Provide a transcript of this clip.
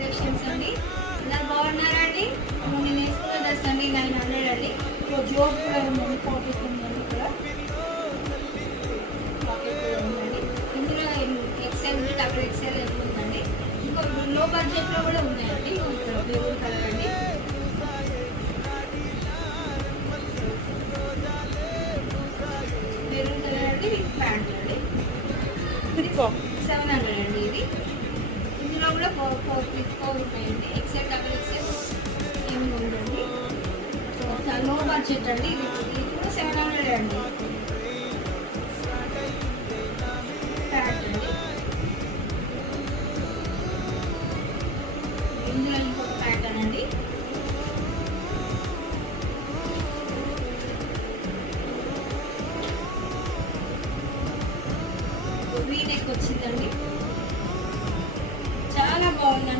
Collections అండి. అందరు బాగున్నారండి. నేను వేసుకున్న డ్రెస్ అండి 900 అండి. జోబ్ కూడా ఉందండి, పాకెట్ ఉందండి, ఇక్కడ పాకెట్ కూడా ఉందండి. ఇందులో ఎక్సెల్ డబుల్ ఎక్సెల్ ఉందండి. ఇంకో లో బడ్జెట్లో కూడా ఉన్నాయండి. ఇక్కడ బ్లూ కలర్ అండి. మెరూన్ కలర్ అండి, విత్ ప్యాంట్ అండి. 700 అండి ఇది. ఇందులో కూడా ఫోర్ ఉన్నాయండి. ఎక్సెల్ డబుల్ ఎక్సెల్ ఏమి ఉందండి. చాలా లో బడ్జెట్ అండి. ఇది కూడా 700 అండి.